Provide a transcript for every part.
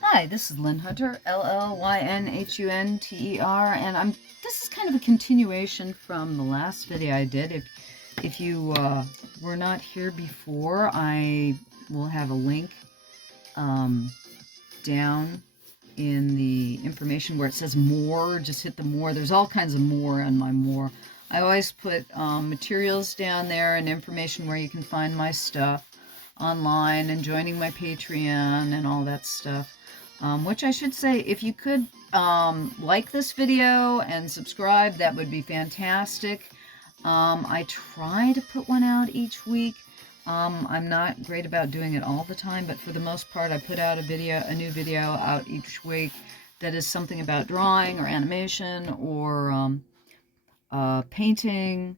Hi, this is Llyn Hunter, Llynhunter, and this is kind of a continuation from the last video I did. If you were not here before, I will have a link down in the information where it says more. Just hit the more. There's all kinds of more on my more. I always put materials down there and information where you can find my stuff online and joining my Patreon and all that stuff. Which I should say, if you could like this video and subscribe, that would be fantastic. I try to put one out each week. I'm not great about doing it all the time, but for the most part, I put out a new video out each week that is something about drawing or animation or painting.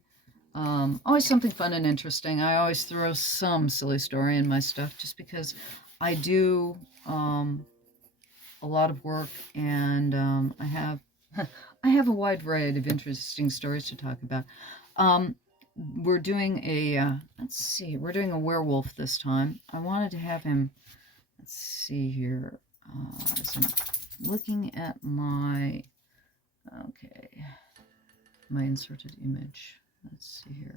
Always something fun and interesting. I always throw some silly story in my stuff just because I do a lot of work, and I have I have a wide variety of interesting stories to talk about. We're doing a let's see, we're doing a werewolf this time. I wanted to have him. Let's see here. As I'm looking at my my inserted image. Let's see here.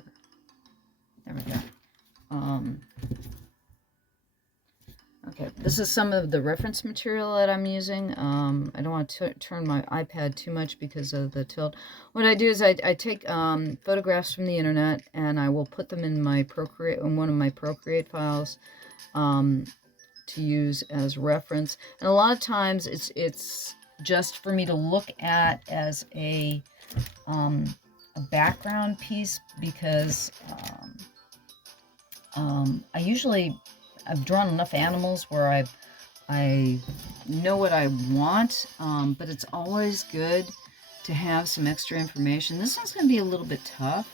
There we go. Okay, this is some of the reference material that I'm using. I don't want to turn my iPad too much because of the tilt. What I do is I take photographs from the internet and I will put them in my Procreate, in one of my Procreate files, to use as reference. And a lot of times it's just for me to look at as a background piece, because I've drawn enough animals where I know what I want, but it's always good to have some extra information. This one's going to be a little bit tough.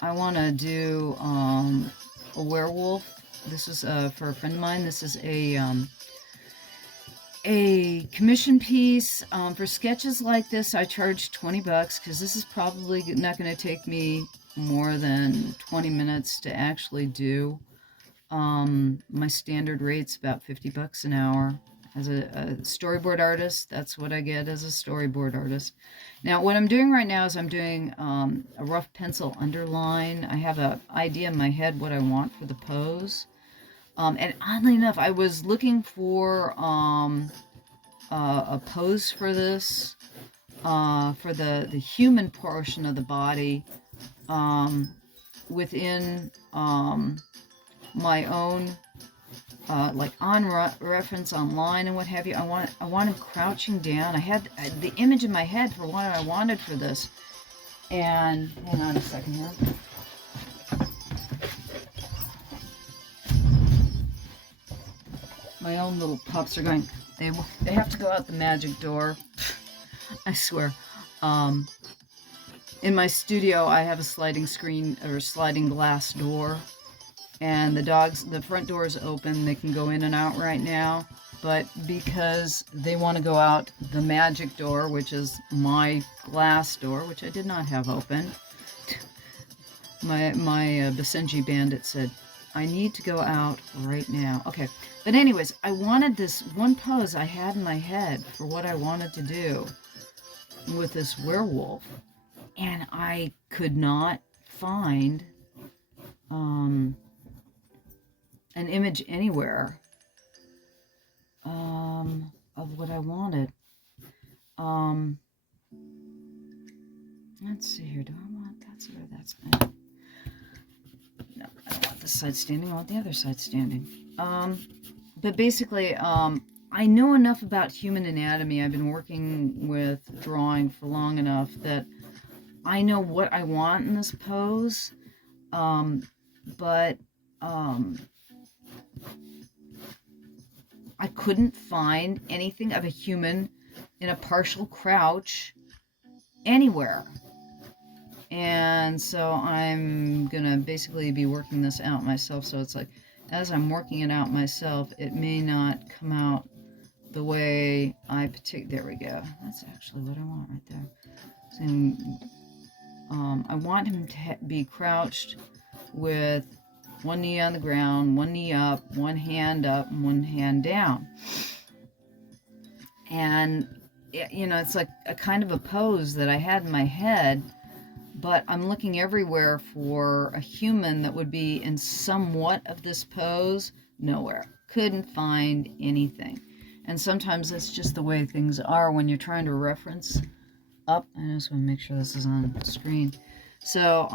I want to do a werewolf. This is for a friend of mine. This is a commission piece. For sketches like this, I charge 20 bucks because this is probably not going to take me more than 20 minutes to actually do. My standard rate's about 50 bucks an hour. As a storyboard artist, that's what I get as a storyboard artist. Now, what I'm doing right now is I'm doing a rough pencil underline. I have an idea in my head what I want for the pose. And oddly enough, I was looking for a pose for this, for the human portion of the body, within my own like on reference online and what have you. I wanted crouching down. I had the image in my head for what I wanted for this. And hang on a second here. My own little pups are going. They have to go out the magic door. I swear. In my studio, I have a sliding screen or sliding glass door. And the front door is open. They can go in and out right now. But because they want to go out the magic door, which is my glass door, which I did not have open, my Basenji bandit said, I need to go out right now. Okay. But anyways, I wanted this one pose I had in my head for what I wanted to do with this werewolf. And I could not find an image anywhere of what I wanted. Let's see here. Do I want that side or that side? No, I don't want this side standing. I want the other side standing. But basically, I know enough about human anatomy. I've been working with drawing for long enough that I know what I want in this pose. But I couldn't find anything of a human in a partial crouch anywhere. And so I'm gonna basically be working this out myself. So it's like, as I'm working it out myself, it may not come out the way I there we go. That's actually what I want right there. So, I want him to be crouched with one knee on the ground, one knee up, one hand and one hand down. And, you know, it's like a kind of a pose that I had in my head, but I'm looking everywhere for a human that would be in somewhat of this pose. Nowhere. Couldn't find anything. And sometimes that's just the way things are when you're trying to reference up. I just want to make sure this is on screen. So,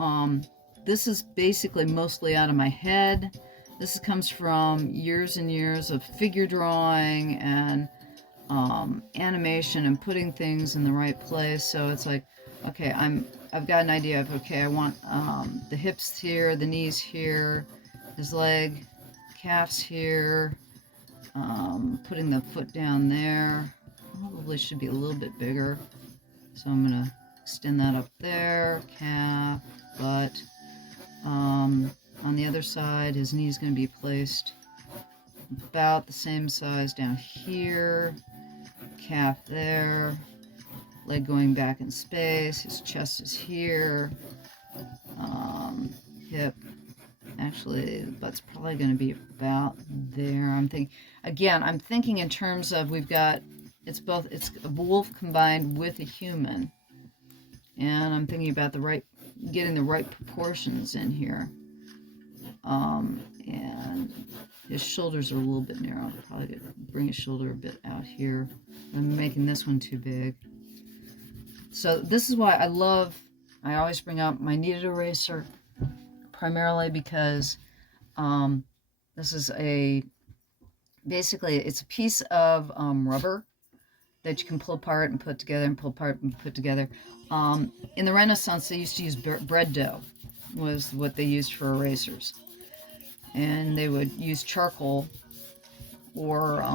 this is basically mostly out of my head. This comes from years and years of figure drawing and animation and putting things in the right place. So it's like, okay, I've got an idea of, okay, I want the hips here, the knees here, his leg, calves here, putting the foot down there. Probably should be a little bit bigger. So I'm going to extend that up there, calf, butt. On the other side, his knee is going to be placed about the same size down here, calf there, leg going back in space, his chest is here, hip, actually the butt's probably going to be about there. I'm thinking in terms of, we've got, it's a wolf combined with a human, and I'm thinking about getting the right proportions in here. And his shoulders are a little bit narrow. I'll probably bring his shoulder a bit out here. I'm making this one too big. So this is why I always bring up my Kneaded eraser, primarily because this is basically it's a piece of rubber that you can pull apart and put together and pull apart and put together. In the Renaissance, they used to use bread dough, was what they used for erasers. And they would use charcoal, or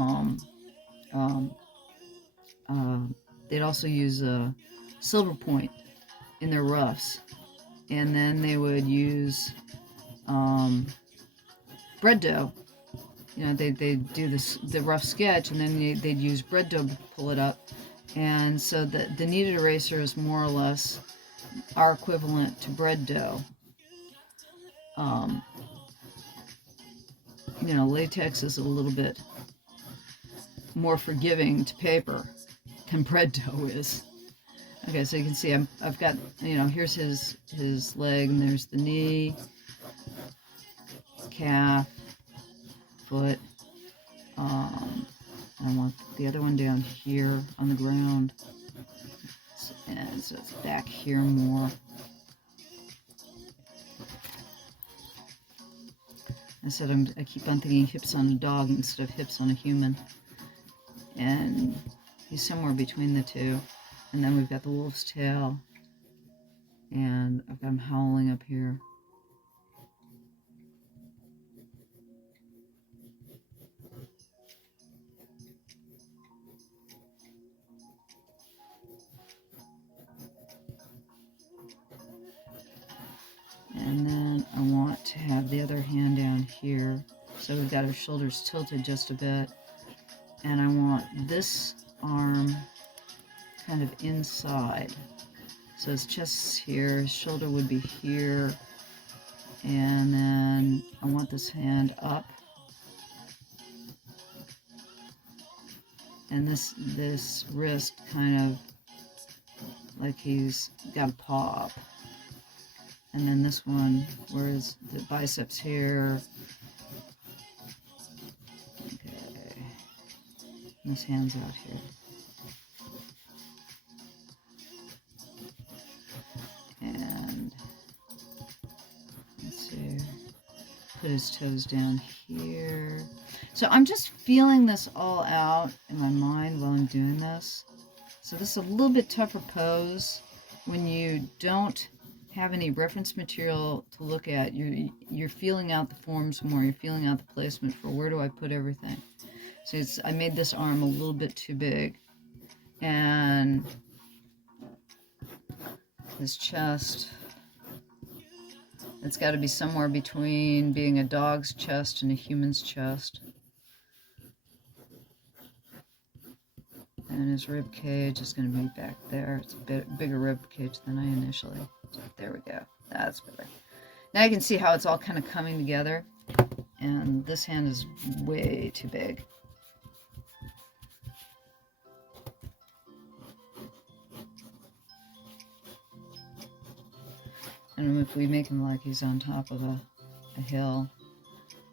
they'd also use silver point in their roughs. And then they would use bread dough. You know, they'd do the rough sketch, and then they'd use bread dough to pull it up. And so the Kneaded eraser is more or less our equivalent to bread dough. You know, latex is a little bit more forgiving to paper than bread dough is. Okay, so you can see I've got, you know, here's his leg, and there's the knee, calf, foot. I want the other one down here on the ground, and so it's back here more. I said I keep on thinking hips on a dog instead of hips on a human, and he's somewhere between the two. And then we've got the wolf's tail, and I've got him howling up here. And then I want to have the other hand down here. So we've got our shoulders tilted just a bit. And I want this arm kind of inside. So his chest's here, his shoulder would be here. And then I want this hand up. And this wrist kind of like he's got a paw up. And then this one, whereas the biceps here. Okay. And this hand's out here. And let's see. Put his toes down here. So I'm just feeling this all out in my mind while I'm doing this. So this is a little bit tougher pose when you don't have any reference material to look at. You're feeling out the forms more. You're feeling out the placement for where do I put everything. So I made this arm a little bit too big, and his chest, it's got to be somewhere between being a dog's chest and a human's chest. And his rib cage is going to be back there. It's a bit bigger rib cage than I initially. There we go. That's better. Now you can see how it's all kind of coming together. And this hand is way too big. And if we make him like he's on top of a hill,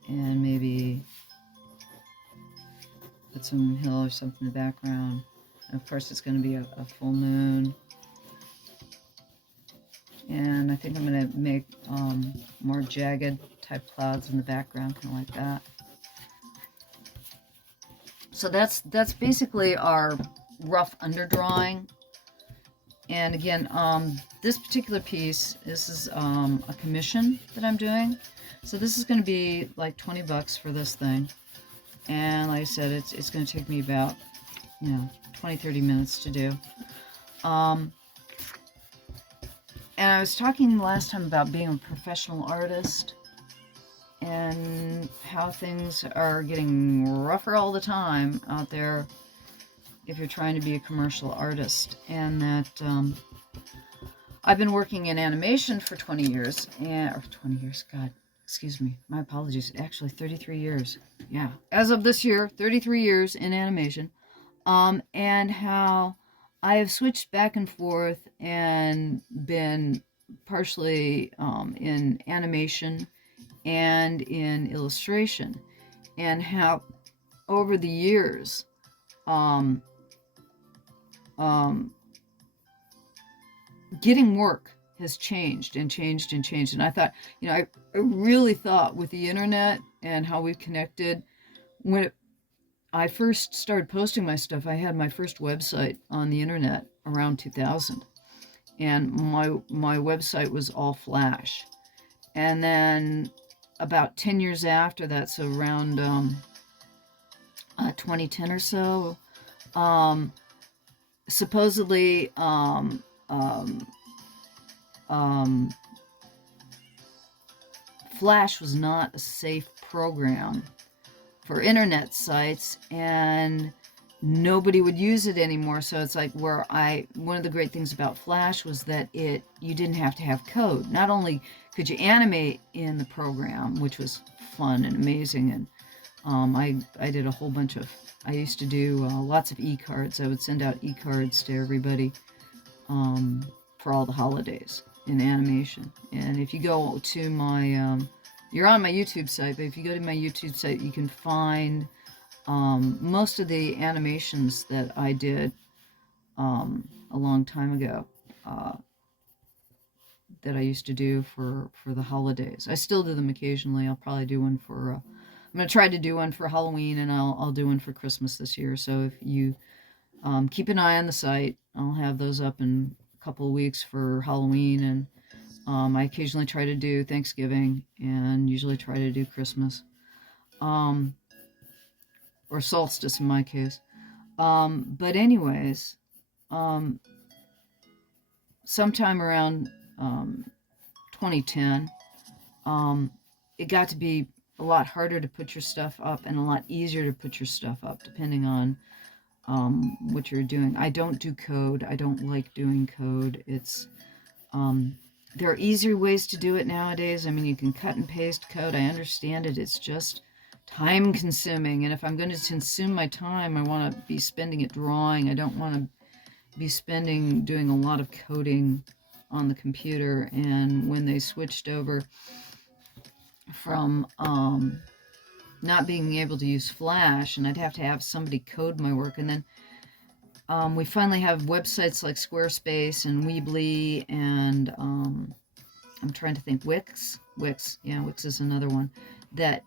and maybe put some hill or something in the background. And of course, it's going to be a full moon. And I think I'm going to make more jagged type clouds in the background, kind of like that. So that's basically our rough underdrawing. And again, this particular piece, this is a commission that I'm doing. So this is going to be like 20 bucks for this thing. And like I said, it's going to take me about, 20-30 minutes to do. And I was talking last time about being a professional artist and how things are getting rougher all the time out there if you're trying to be a commercial artist. And that I've been working in animation for 20 years, or 20 years, God, excuse me, my apologies, actually 33 years. Yeah, as of this year, 33 years in animation. And how I have switched back and forth and been partially in animation and in illustration, and how over the years getting work has changed and changed and changed. And I thought, I really thought with the internet and how we've connected, when I first started posting my stuff, I had my first website on the internet around 2000, and my website was all Flash. And then about 10 years after that, so around 2010 or so, supposedly Flash was not a safe program for internet sites, and nobody would use it anymore. So it's like one of the great things about Flash was that you didn't have to have code. Not only could you animate in the program, which was fun and amazing, and I did a whole bunch of, I used to do lots of e-cards. I would send out e-cards to everybody for all the holidays in animation. And if you go to my, you're on my YouTube site, but if you go to my YouTube site, you can find most of the animations that I did a long time ago that I used to do for the holidays. I still do them occasionally. I'll probably do one for, I'm going to try to do one for Halloween, and I'll do one for Christmas this year. So if you keep an eye on the site, I'll have those up in a couple of weeks for Halloween, and I occasionally try to do Thanksgiving, and usually try to do Christmas. Or solstice in my case. But anyways, sometime around 2010, it got to be a lot harder to put your stuff up and a lot easier to put your stuff up, depending on what you're doing. I don't do code. I don't like doing code. It's there are easier ways to do it nowadays. I mean, you can cut and paste code. I understand it. It's just time consuming, and if I'm going to consume my time, I want to be spending it drawing. I don't want to be doing a lot of coding on the computer. And when they switched over from not being able to use Flash, and I'd have to have somebody code my work, and then we finally have websites like Squarespace and Weebly, and I'm trying to think, Wix, yeah, Wix is another one, that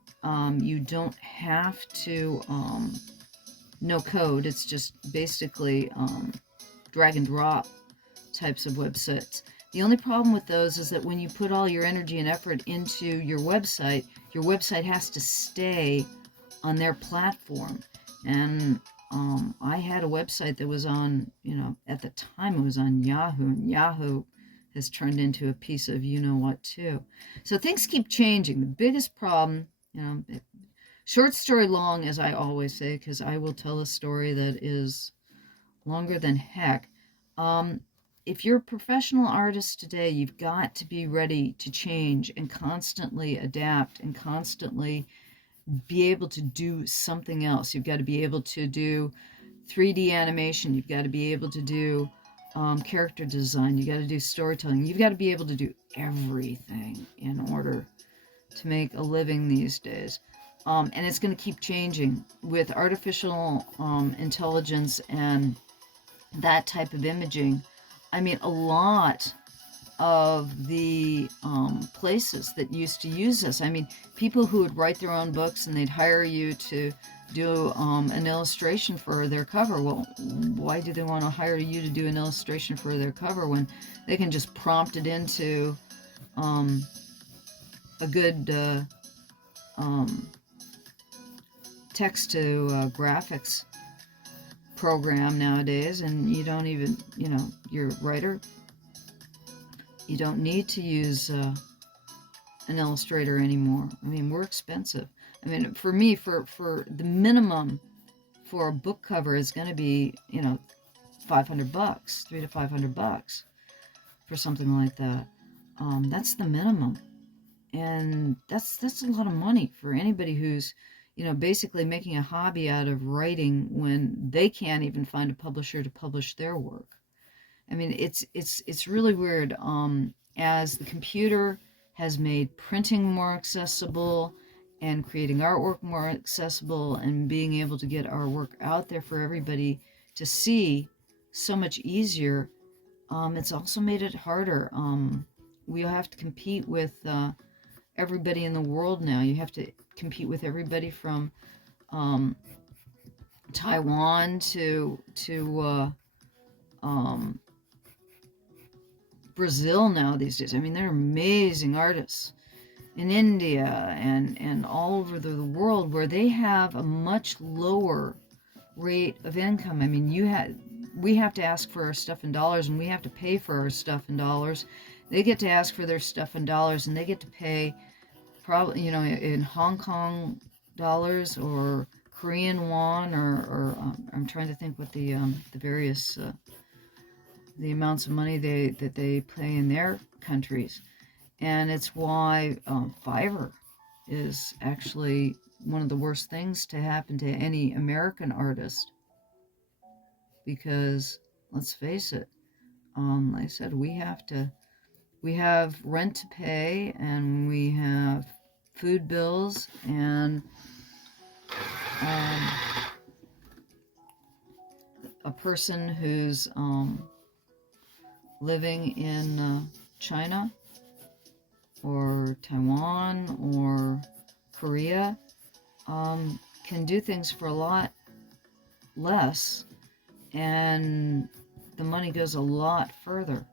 you don't have to no code. It's just basically drag and drop types of websites. The only problem with those is that when you put all your energy and effort into your website has to stay on their platform. And I had a website that was on, at the time it was on Yahoo, and Yahoo has turned into a piece of you-know-what too. So things keep changing. The biggest problem, short story long, as I always say, because I will tell a story that is longer than heck. If you're a professional artist today, you've got to be ready to change and constantly adapt and constantly be able to do something else. You've got to be able to do 3D animation. You've got to be able to do character design. You got to do storytelling. You've got to be able to do everything in order to make a living these days. And it's going to keep changing with artificial intelligence and that type of imaging. I mean, a lot of the places that used to use this. I mean, people who would write their own books and they'd hire you to do an illustration for their cover. Well, why do they want to hire you to do an illustration for their cover when they can just prompt it into a good text to graphics program nowadays, and you don't even, your writer, you don't need to use an illustrator anymore. I mean, we're expensive. I mean, for me, for the minimum for a book cover is going to be, $500, $300 to $500 for something like that. That's the minimum, and that's a lot of money for anybody who's, basically making a hobby out of writing when they can't even find a publisher to publish their work. I mean, it's really weird. As the computer has made printing more accessible and creating artwork more accessible and being able to get our work out there for everybody to see so much easier, it's also made it harder. We have to compete with everybody in the world now. You have to compete with everybody from Taiwan to Brazil now these days. I mean, they're amazing artists in India and all over the world, where they have a much lower rate of income. I mean, we have to ask for our stuff in dollars, and we have to pay for our stuff in dollars. They get to ask for their stuff in dollars, and they get to pay probably, in Hong Kong dollars or Korean won, or I'm trying to think what the various the amounts of money that they pay in their countries. And it's why Fiverr is actually one of the worst things to happen to any American artist, because let's face it, like I said, we have rent to pay, and we have food bills, and a person who's living in China or Taiwan or Korea can do things for a lot less, and the money goes a lot further.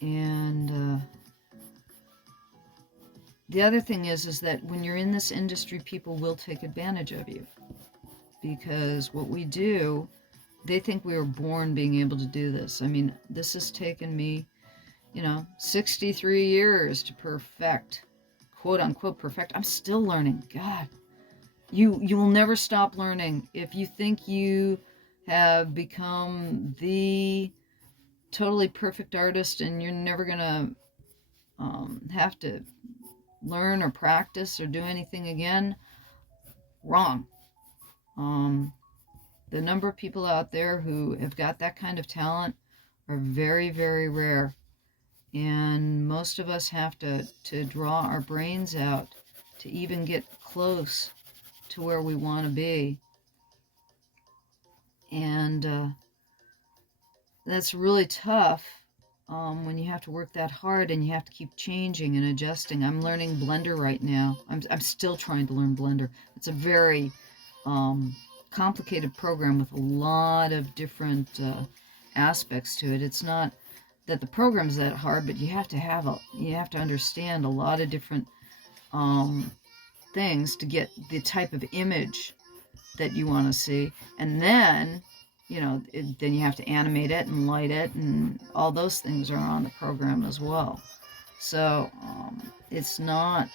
And the other thing is that when you're in this industry, people will take advantage of you, because what we do, they think we were born being able to do this. I mean, this has taken me, 63 years to perfect, quote unquote perfect. I'm still learning. God, you will never stop learning. If you think you have become the totally perfect artist and you're never gonna have to learn or practice or do anything again, wrong. The number of people out there who have got that kind of talent are very, very rare. And most of us have to draw our brains out to even get close to where we want to be. And that's really tough when you have to work that hard and you have to keep changing and adjusting. I'm learning Blender right now. I'm still trying to learn Blender. It's a very complicated program with a lot of different aspects to it. It's not that the program's that hard, but you have to understand a lot of different things to get the type of image that you want to see, and then then you have to animate it and light it, and all those things are on the program as well. So it's not,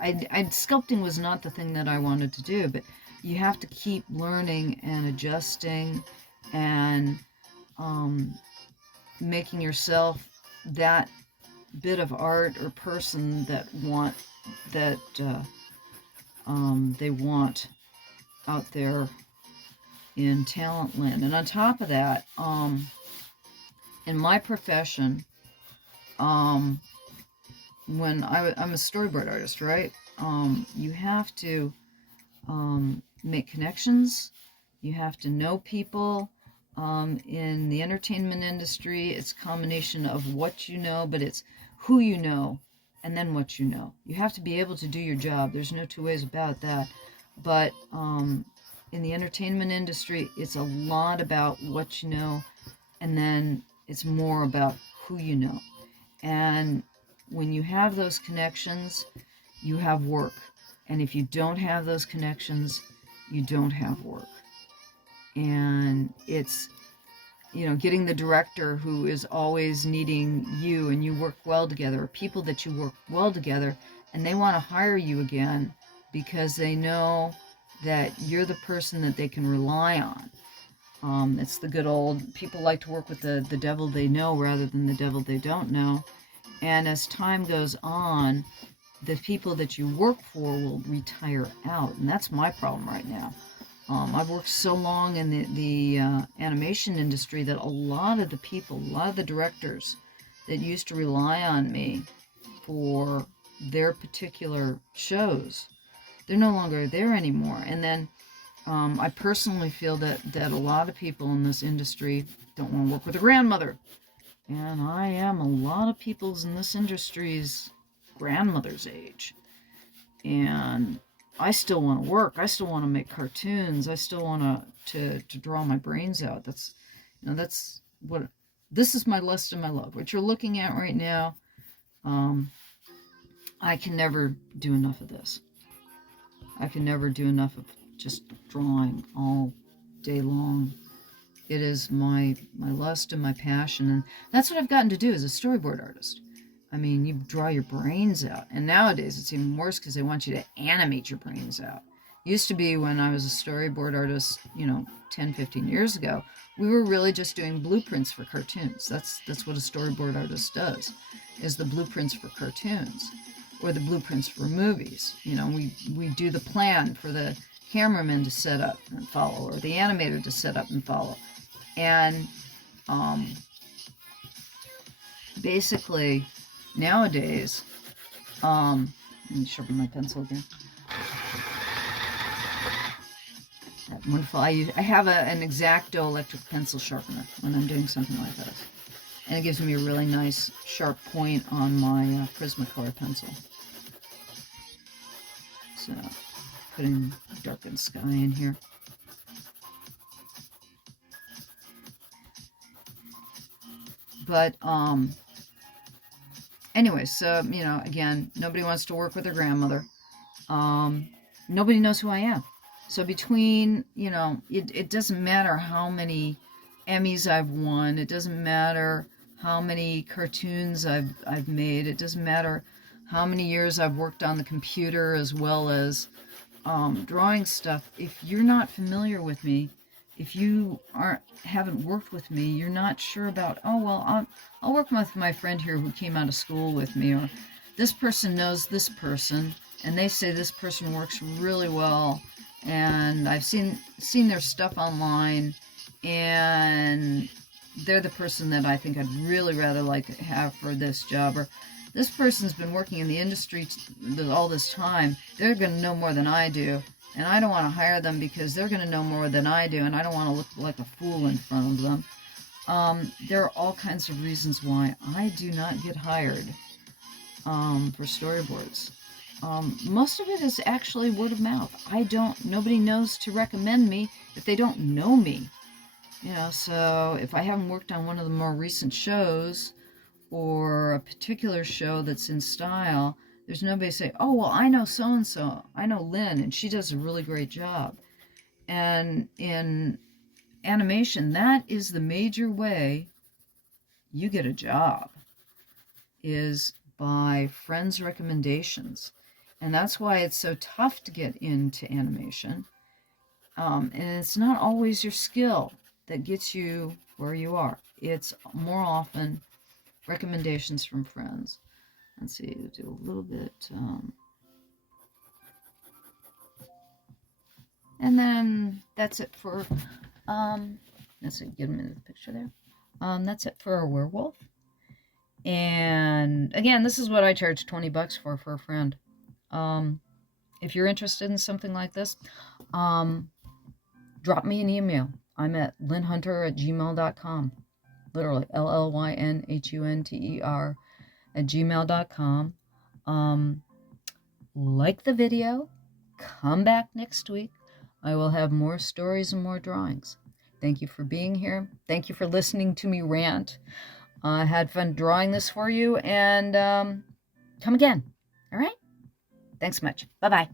sculpting was not the thing that I wanted to do, but you have to keep learning and adjusting and making yourself that bit of art or person that they want out there in talent land. And on top of that, in my profession, when I'm a storyboard artist, right? You have to make connections. You have to know people. In the entertainment industry, it's a combination of what you know, but it's who you know and then what you know. You have to be able to do your job. There's no two ways about that. But in the entertainment industry, it's a lot about what you know, and then it's more about who you know. And when you have those connections, you have work. And if you don't have those connections, you don't have work. And it's, you know, getting the director who is always needing you and you work well together, or people that you work well together, and they want to hire you again because they know that you're the person that they can rely on. It's the good old, people like to work with the devil they know rather than the devil they don't know. And as time goes on, the people that you work for will retire out. And that's my problem right now. I've worked so long in the animation industry that a lot of the people, a lot of the directors that used to rely on me for their particular shows, they're no longer there anymore. And then I personally feel that a lot of people in this industry don't want to work with a grandmother. And I am a lot of people's in this industry's grandmother's age. And I still want to work. I still want to make cartoons. I still want to draw my brains out. That's, you know, that's what, this is my lust and my love. What you're looking at right now, I can never do enough of this. I can never do enough of just drawing all day long. It is my lust and my passion, and that's what I've gotten to do as a storyboard artist. I mean, you draw your brains out, and nowadays it's even worse because they want you to animate your brains out. Used to be when I was a storyboard artist, you know, 10, 15 years ago, we were really just doing blueprints for cartoons. That's what a storyboard artist does, is the blueprints for cartoons, or the blueprints for movies. You know, we do the plan for the cameraman to set up and follow, or the animator to set up and follow. And basically, nowadays, let me sharpen my pencil again. That wonderful. I have an X-acto electric pencil sharpener when I'm doing something like this, and it gives me a really nice sharp point on my Prismacolor pencil. So, putting darkened sky in here. But anyway, so, you know, again, nobody wants to work with their grandmother. Nobody knows who I am. So between, you know, it doesn't matter how many Emmys I've won. It doesn't matter how many cartoons I've made. It doesn't matter how many years I've worked on the computer as well as drawing stuff. If you're not familiar with me, if you haven't worked with me, you're not sure about, oh, well, I'll work with my friend here who came out of school with me, or this person knows this person, and they say this person works really well, and I've seen their stuff online, and they're the person that I think I'd really rather like to have for this job, or this person's been working in the industry all this time, they're going to know more than I do. And I don't want to hire them because they're going to know more than I do, and I don't want to look like a fool in front of them. There are all kinds of reasons why I do not get hired for storyboards. Most of it is actually word of mouth. Nobody knows to recommend me if they don't know me. You know, so if I haven't worked on one of the more recent shows, or a particular show that's in style, there's nobody say, oh, well, I know so-and-so. I know Llyn, and she does a really great job. And in animation, that is the major way you get a job, is by friends' recommendations. And that's why it's so tough to get into animation. And it's not always your skill that gets you where you are. It's more often recommendations from friends. Let's see, we'll do a little bit, and then that's it for Let's see, get him in the picture there. That's it for a werewolf. And again, this is what I charge 20 bucks for a friend. If you're interested in something like this, drop me an email. I'm at llynhunter@gmail.com. Literally, LLYNHUNTER@gmail.com. Like the video. Come back next week. I will have more stories and more drawings. Thank you for being here. Thank you for listening to me rant. I had fun drawing this for you, and come again. All right? Thanks much. Bye-bye.